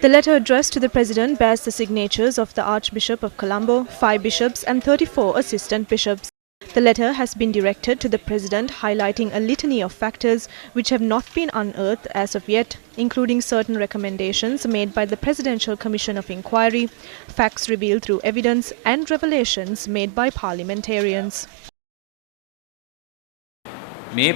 The letter addressed to the President bears the signatures of the Archbishop of Colombo, 5 bishops and 34 assistant bishops. The letter has been directed to the President, highlighting a litany of factors which have not been unearthed as of yet, including certain recommendations made by the Presidential Commission of Inquiry, facts revealed through evidence and revelations made by parliamentarians. The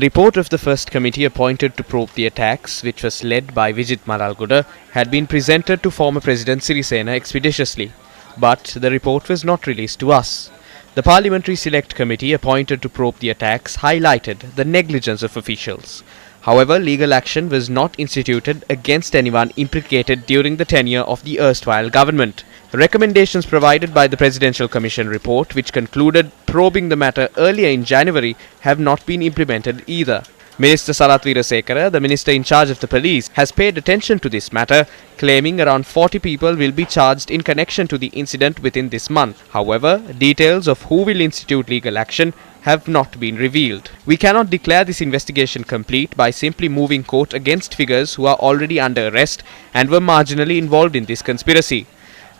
report of the first committee appointed to probe the attacks, which was led by Vijit Maralguda, had been presented to former President Sirisena expeditiously. But the report was not released to us. The Parliamentary Select Committee appointed to probe the attacks highlighted the negligence of officials. However, legal action was not instituted against anyone implicated during the tenure of the erstwhile government. Recommendations provided by the Presidential Commission report, which concluded probing the matter earlier in January, have not been implemented either. Minister Sarath Weerasekara, the minister in charge of the police, has paid attention to this matter, claiming around 40 people will be charged in connection to the incident within this month. However, details of who will institute legal action have not been revealed. We cannot declare this investigation complete by simply moving court against figures who are already under arrest and were marginally involved in this conspiracy.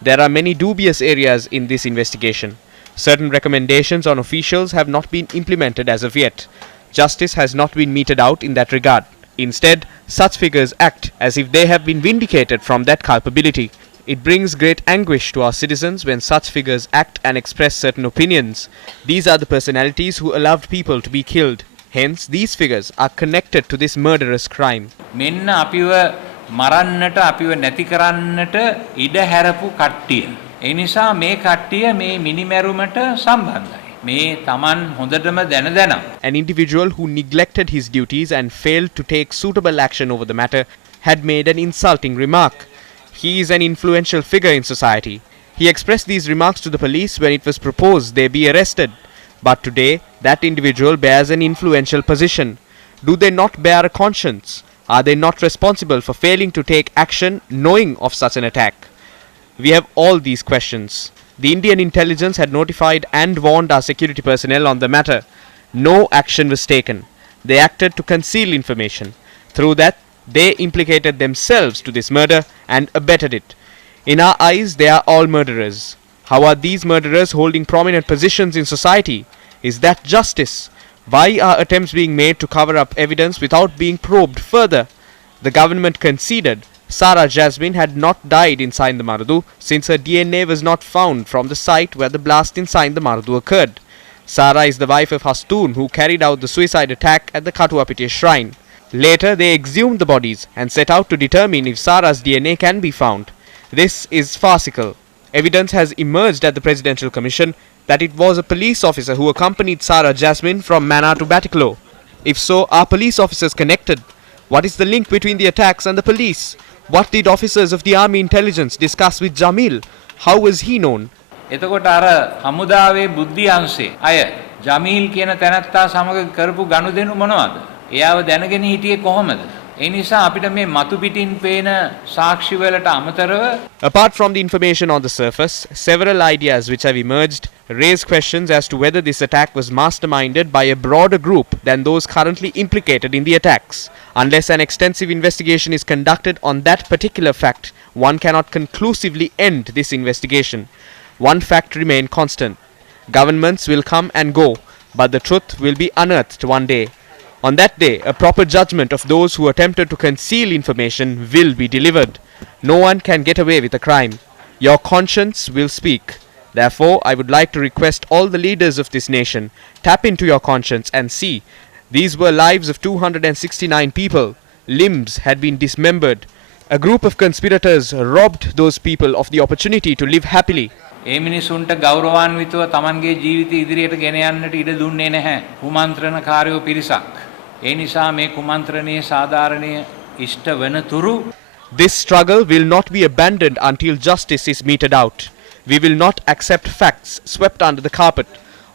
There are many dubious areas in this investigation. Certain recommendations on officials have not been implemented as of yet. Justice has not been meted out in that regard. Instead, such figures act as if they have been vindicated from that culpability. It brings great anguish to our citizens when such figures act and express certain opinions. These are the personalities who allowed people to be killed. Hence, these figures are connected to this murderous crime. මරන්නට අපිව නැති කරන්නට ඉඩ හැරපු කට්ටිය. ඒ නිසා මේ කට්ටිය මේ මිනිමැරුමට සම්බන්ධයි. මේ Taman හොඳටම දැන. An individual who neglected his duties and failed to take suitable action over the matter had made an insulting remark. He is an influential figure in society. He expressed these remarks to the police when it was proposed they be arrested. But today, that individual bears an influential position. Do they not bear a conscience? Are they not responsible for failing to take action knowing of such an attack? We have all these questions. The Indian intelligence had notified and warned our security personnel on the matter. No action was taken. They acted to conceal information. Through that, they implicated themselves to this murder and abetted it. In our eyes, they are all murderers. How are these murderers holding prominent positions in society? Is that justice? Why are attempts being made to cover up evidence without being probed further? The government conceded Sarah Jasmine had not died in Sainda Marudu since her DNA was not found from the site where the blast in Sainda Marudu occurred. Sarah is the wife of Hastoon, who carried out the suicide attack at the Katuapitiya shrine. Later, they exhumed the bodies and set out to determine if Sarah's DNA can be found. This is farcical. Evidence has emerged at the Presidential Commission that it was a police officer who accompanied Sarah Jasmine from Mannar to Batiklo. If so, are police officers connected? What is the link between the attacks and the police? What did officers of the Army Intelligence discuss with Jamil? How was he known? එතකොට අර හමුදාවේ බුද්ධි අංශේ අය ජමීල් කියන තැනත්තා සමග කරපු ගනුදෙනු මොනවද? එයාව දැනගෙන හිටියේ කොහොමද? ඒ නිසා අපිට මේ මතු පිටින් පේන සාක්ෂි වලට අමතරව Apart from the information on the surface, several ideas which have emerged raise questions as to whether this attack was masterminded by a broader group than those currently implicated in the attacks. Unless an extensive investigation is conducted on that particular fact, one cannot conclusively end this investigation. One fact remains constant. Governments will come and go, but the truth will be unearthed one day. On that day, a proper judgment of those who attempted to conceal information will be delivered. No one can get away with a crime. Your conscience will speak. Therefore, I would like to request all the leaders of this nation, tap into your conscience and see. These were lives of 269 people. Limbs had been dismembered. A group of conspirators robbed those people of the opportunity to live happily. ඒ මිනිසුන්ට ගෞරවාන්විතව Tamanගේ ජීවිතය ඉදිරියට ගෙන යන්නට ඉඩ දුන්නේ නැහැ කුමන්ත්‍රණකාරයෝ පිරිසක්. ඒ නිසා මේ කුමන්ත්‍රණයේ සාධාරණීය ඉෂ්ට වන තුරු This struggle will not be abandoned until justice is meted out. We will not accept facts swept under the carpet.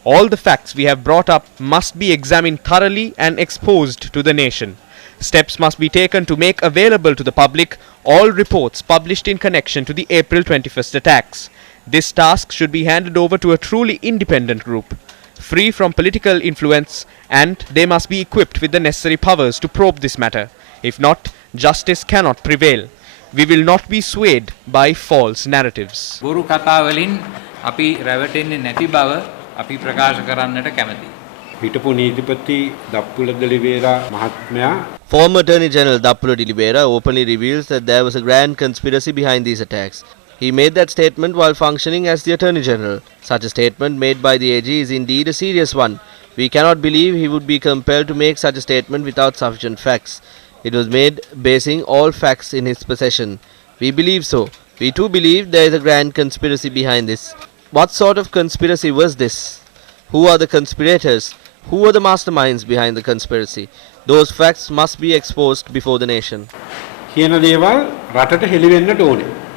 All the facts we have brought up must be examined thoroughly and exposed to the nation. Steps must be taken to make available to the public all reports published in connection to the April 21st attacks. This task should be handed over to a truly independent group, free from political influence, and they must be equipped with the necessary powers to probe this matter. If not, justice cannot prevail. We will not be swayed by false narratives. බොරු කතා වලින් අපි රැවටෙන්නේ නැති බව අපි ප්‍රකාශ කරන්නට කැමැතියි. හිටපු නීතිපති දප්පුල දෙලිවේරා මහත්මයා Former Attorney General Dappula de Oliveira openly reveals that there was a grand conspiracy behind these attacks. He made that statement while functioning as the Attorney General. Such a statement made by the AG is indeed a serious one. We cannot believe he would be compelled to make such a statement without sufficient facts. It was made basing all facts in his possession. We believe so. We too believe there is a grand conspiracy behind this. What sort of conspiracy was this? Who are the conspirators? Who are the masterminds behind the conspiracy? Those facts must be exposed before the nation. කියන දේවල් රටට හෙළිවෙන්නට ඕනේ.